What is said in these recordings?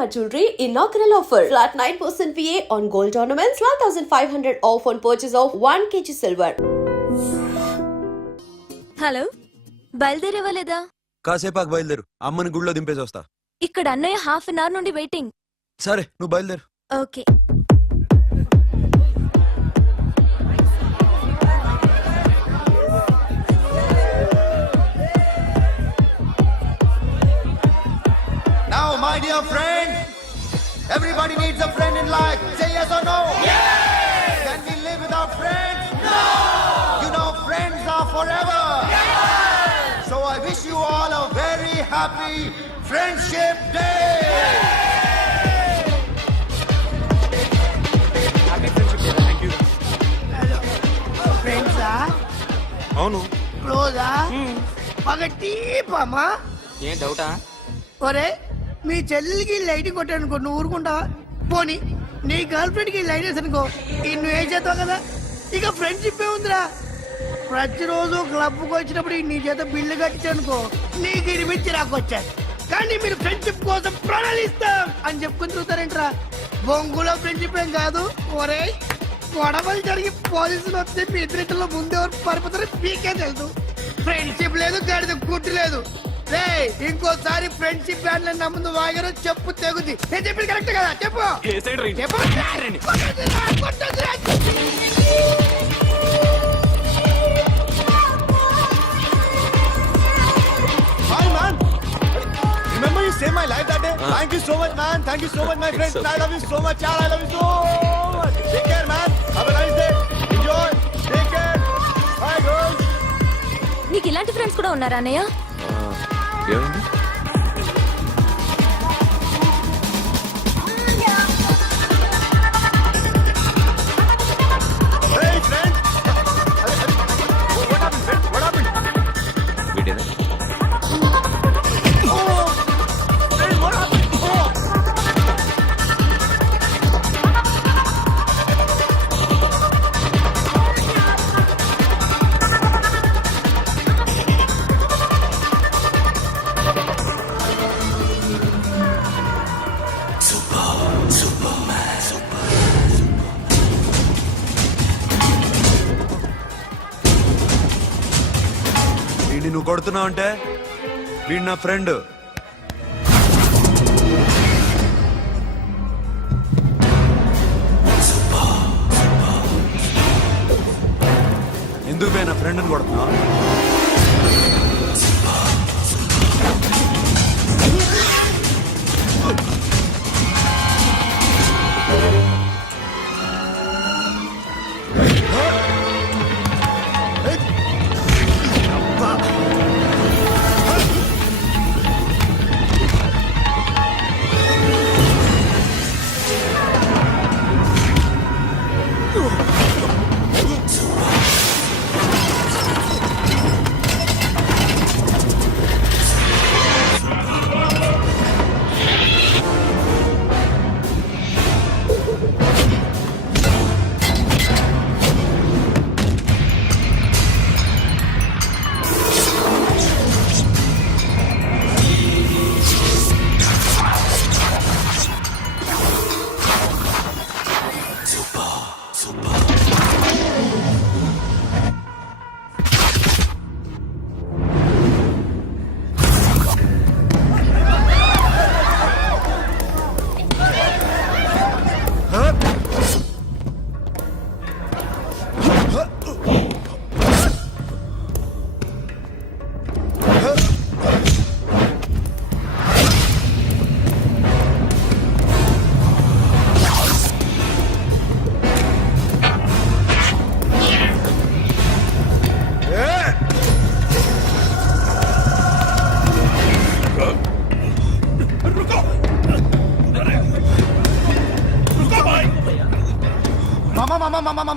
Shalimar Jewelry inaugural offer. Flat 9% VA on gold ornaments, 12,500 off on purchase of 1 kg silver. Hello, బయలుదేరేవాలేదా? కాసేపాకు బయలుదేరు, అమ్మని గుళ్ళో దింపేసి వస్తా. ఇక్కడ అన్నయ్య హాఫ్ అన్ అవర్ నుండి వెయిటింగ్. సరే, నువ్వు బయలుదేరు. Okay. Now, my dear friend, everybody needs a friend in life. Say yes or no? Yes! Can we live without friends? No! You know, friends are forever. Yes! So I wish you all a very happy Friendship Day. Happy Friendship Day. Thank you. Friends ah? అవును. Close ah? బాగా deep అమ్మా. ఏం డౌటా? ఒరే, మీ చెల్లెలికి light కొట్టానుకో, నువ్వు ఊరుకుంటావా? పోనీ నీ గర్ల్ ఫ్రెండ్ కి లైట్ వేసానుకో, నువ్వు ఏం చేస్తావు కదా? ఇక ఫ్రెండ్షిప్ ఏ ఉందిరా. ప్రతిరోజు క్లబ్కి వచ్చినప్పుడు నీ చేత బిల్లు కట్టించనుకో, నీకు ఇరిమిచ్చి రాకొచ్చాను. కానీ మీరు ఫ్రెండ్షిప్ కోసం ప్రణాళిస్తాం అని చెప్పుకుని చూస్తారేంట్రా? బొంగులో ఫ్రెండ్షిప్ ఏం కాదు. ఒరే, గొడవలు జరిగి పోలీసులు వస్తే మీ ఇద్దరిలో ముందెవరు పరిపోతారో మీకే తెలుసు. ఫ్రెండ్షిప్ లేదు, గడిద గుడ్డు లేదు. ఇంకోసారి ఫ్రెండ్షిప్ బ్యాండ్ నా ముందు వాగారో చెప్పు తెగుద్ది. నేను చెప్పింది కరెక్ట్ కదా? చెప్పు. Hi man. Remember you saved my life that day? Thank you so much, man. Thank you so much, my friend. I love you so much, yaar. I love you so much. Take care, man. Have a nice day. Enjoy. Take care. Bye, girls. నీకు ఇలాంటి friends కూడా ఉన్నారా అన్నయ్య? ఏమైంది? Hey, friend. What happened, friend? What happened? వీడేనా? Oh, friend, what happened? Oh. వీడిని నువ్వు కొడుతున్నావు అంటే వీడు నా ఫ్రెండ్. ఎందుకు నా ఫ్రెండ్ని కొడుతున్నావు?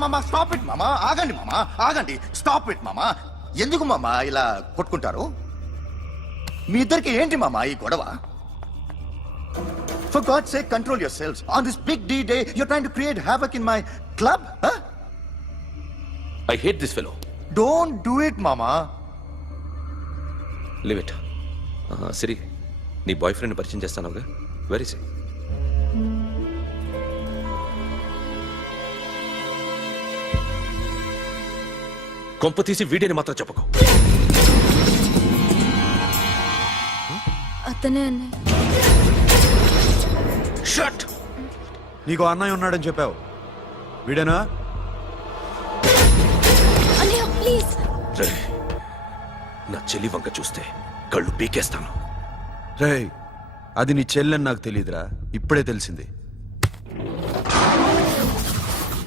మామా స్టాప్ ఇట్ మామా. ఆగండి మామా, ఆగండి. స్టాప్ ఇట్ మామా. ఎందుకు మామా ఇలా కొట్టుకుంటారు? మీ ఇద్దరికి ఏంటి మామా ఈ గొడవ? For God's sake, control yourselves. On this big D day, you're trying to create havoc in my club? Huh? I hate this fellow. Don't do it, mama. Leave it. సిరి, నీ బాయ్ ఫ్రెండ్ పరిచయం చేస్తానుగా. Very సే. కొంప తీసి వీడిని మాత్రం చెప్పకు. అతనే అన్నయ్య. Shut. నీకు అన్నయ్య ఉన్నాడని చెప్పావు, వీడేనా? అన్నయ్య ప్లీజ్. రేయ్, నా చెల్లి వంక చూస్తే కళ్ళు పీకేస్తాను. రేయ్, అది నీ చెల్లెని నాకు తెలియదురా, ఇప్పుడే తెలిసింది.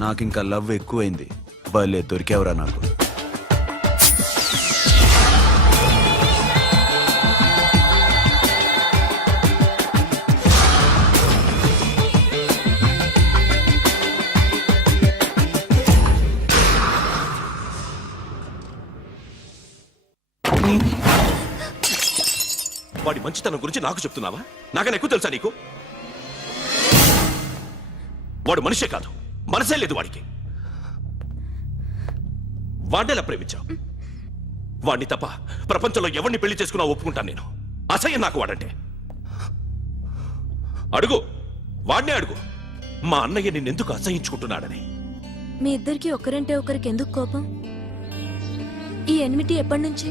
నాకింకా లవ్ ఎక్కువైంది. భలే దొరికావురా నాకు. వాడి మంచితనం గురించి నాకు చెప్తున్నావా? నాకన్నా ఎక్కువ తెలుసా నీకు? వాడు మనిషే కాదు, మనసే లేదు వాడికి. వాడినేలా ప్రేమించావు? వాడిని తప్ప ప్రపంచంలో ఎవరిని పెళ్లి చేసుకున్నా ఒప్పుకుంటాను నేను. అసహ్యం నాకు వాడంటే. అడుగు, వాడినే అడుగు, మా అన్నయ్య నిన్నెందుకు అసహించుకుంటున్నాడని. మీ ఇద్దరికి ఒకరంటే ఒకరికి ఎందుకు కోపం? ఈ ఎనిమిటి ఎప్పటి నుంచి?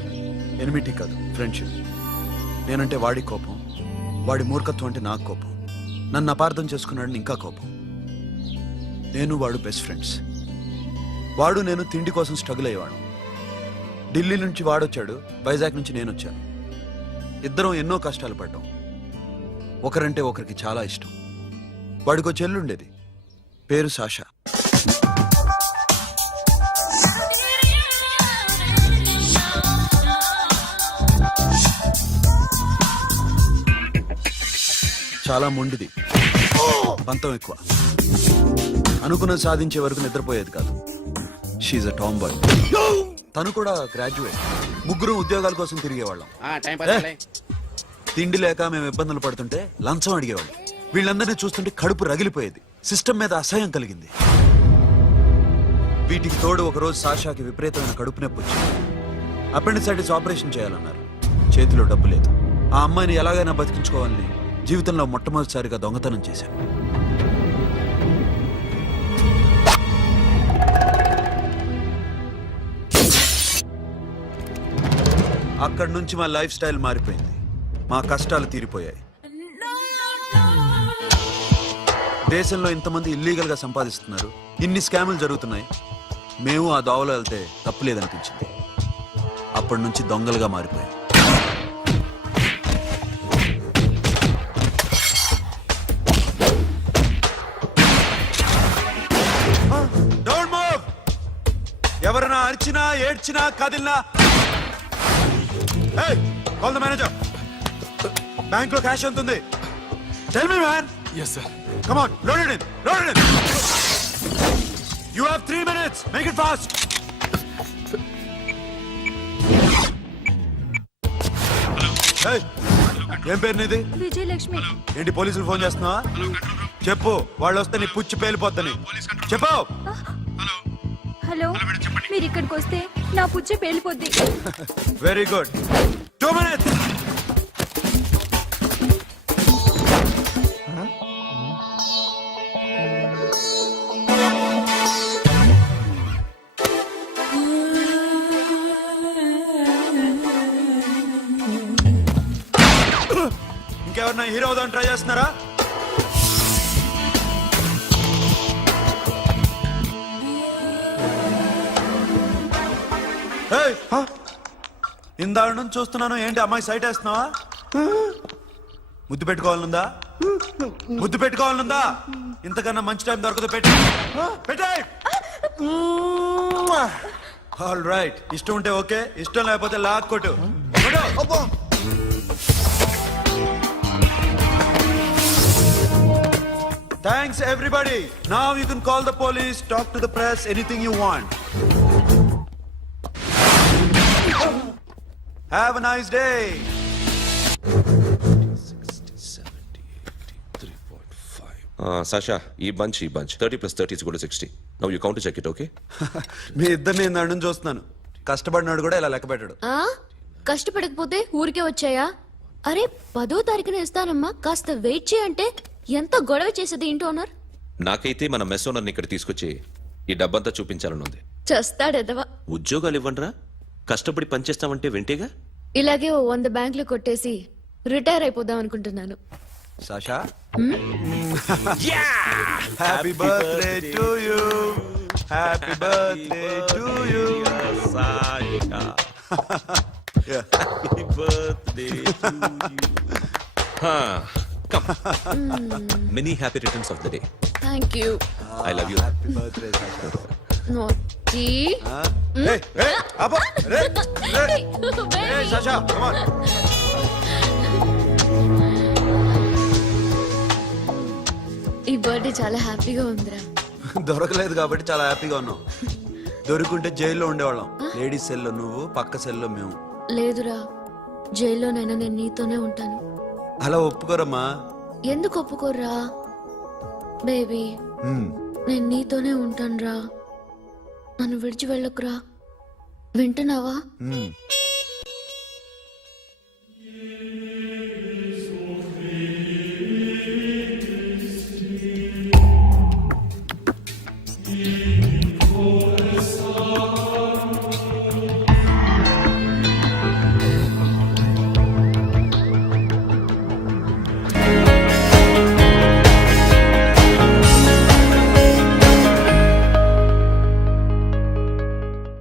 ఎనిమిటీ కాదు, ఫ్రెండ్షిప్. నేనంటే వాడి కోపం, వాడి మూర్ఖత్వం అంటే నాకు కోపం. నన్ను అపార్థం చేసుకున్నాడని ఇంకా కోపం. నేను వాడు బెస్ట్ ఫ్రెండ్స్. వాడు నేను తిండి కోసం స్ట్రగుల్ అయ్యేవాడు. ఢిల్లీ నుంచి వాడొచ్చాడు, వైజాగ్ నుంచి నేను వచ్చాను. ఇద్దరం ఎన్నో కష్టాలు పడ్డాం. ఒకరంటే ఒకరికి చాలా ఇష్టం. వాడికో చెల్లుండేది, పేరు సాషా. చాలా మొండిది, పంతం ఎక్కువ. అనుకున్నది సాధించే వరకు నిద్రపోయేది కాదు. She's a tomboy. తను కూడా గ్రాడ్యుయేట్. ముగ్గురు ఉద్యోగాల కోసం తిరిగేవాళ్ళం. తిండి లేక మేము ఇబ్బందులు పడుతుంటే లంచం అడిగేవాళ్ళం. వీళ్ళందరినీ చూస్తుంటే కడుపు రగిలిపోయేది. సిస్టమ్ మీద అసహ్యం కలిగింది. వీటికి తోడు ఒకరోజు సాషాకి విపరీతమైన కడుపు నొప్పి వచ్చింది. అపెండిసైటిస్ ఆపరేషన్ చేయాలన్నారు. చేతిలో డబ్బు లేదు. ఆ అమ్మాయిని ఎలాగైనా బతికించుకోవాలని జీవితంలో మొట్టమొదటిసారిగా దొంగతనం చేశాను. అక్కడి నుంచి మా లైఫ్ స్టైల్ మారిపోయింది. మా కష్టాలు తీరిపోయాయి. దేశంలో ఇంతమంది ఇల్లీగల్ గా సంపాదిస్తున్నారు, ఇన్ని స్కాములు జరుగుతున్నాయి. మేము ఆ దోవలో వెళ్తే తప్పులేదనిపించింది. అప్పటి నుంచి దొంగలుగా మారిపోయాయి. ఎవరైనా అరిచినా ఏడ్చినా కదిలినా కాల్ ద మేనేజర్. బ్యాంక్ లో క్యాష్ ఎంత ఉంది? Tell me man. yes sir. Come on, load it in, load it in. You have 3 minutes, make it fast. ఏం పేరు నీది? విజయలక్ష్మి. ఏంటి పోలీసులు ఫోన్ చేస్తున్నావా? చెప్పు, వాళ్ళు వస్తే నీ పుచ్చి పేలిపోద్దని చెప్పు. హలో, మీరు ఇక్కడికి వస్తే నా పుచ్చే పేలిపోద్ది. Very good. 2 minutes. ఇంకెవరన్నా హీరో అవుదాం ట్రై చేస్తున్నారా? ఇందాక నుంచి చూస్తున్నాను, ఏంటి అమ్మాయి సైట్ వేస్తున్నావా? ముద్దు పెట్టుకోవాలనుందా? ముద్దు పెట్టుకోవాలనుందా? ఇంతకన్నా మంచి టైం దొరకదు. పెట్టే. ఆల్ రైట్, ఇష్టం ఉంటే ఓకే, ఇష్టం లేకపోతే లాక్ కొట్టు. Thanks everybody. Now you can call the police, talk to the press, anything you want. Have a nice day. 'Sasha, ఈ bunch 30 plus 30 is equal to 60. Now you count to check it, okay? మీ ఇద్దరిని నేను నన్ను చూస్తున్నాను. కష్టపడినాడు కూడా ఇలా లెక్క పెట్టాడు. కష్టపడకపోతే ఊరికే వచ్చాయా? అరే 10వ తారీఖున ఇస్తానమ్మా, కాస్త వెయిట్ చేయంటే ఎంత గొడవ చేసేది ఏంటి ఓనర్? నాకైతే మన మెస్ ఓనర్ని ఇక్కడ తీసుకొచ్చి ఈ డబ్బంతా చూపించాలని ఉంది. చస్తాడెదవా. ఉద్యోగాలు ఇవ్వండిరా, కష్టపడి పనిచేస్తామంటే వింటేగా. ఇలాగే ఓ 100 బ్యాంకులు కొట్టేసి రిటైర్ అయిపోదాం అనుకుంటున్నాను. Sasha happy birthday to you, happy birthday to you. Many happy returns of the day. Thank you. I love you. Happy birthday Sasha. నోటీ. Hey, hey, Abba, hey, hey, hey, Sasha, come on. ఈ birthday చాలా హ్యాపీగా ఉందిరా. దొరకలేదు కాబట్టి చాలా హ్యాపీగా ఉన్నాం. దొరుకుంటే జైల్లో ఉండేవాళ్ళం. లేడీస్ సెల్లో నువ్వు, పక్క సెల్లో మేము. లేదురా, జైల్లోనైనా నేను నీతోనే ఉంటాను. అలా ఒప్పుకోరమ్మా. ఎందుకు ఒప్పుకోర్రా బేబీ? నేను నీతోనే ఉంటానురా. నన్ను విడిచి వెళ్ళకురా. వింటున్నావా?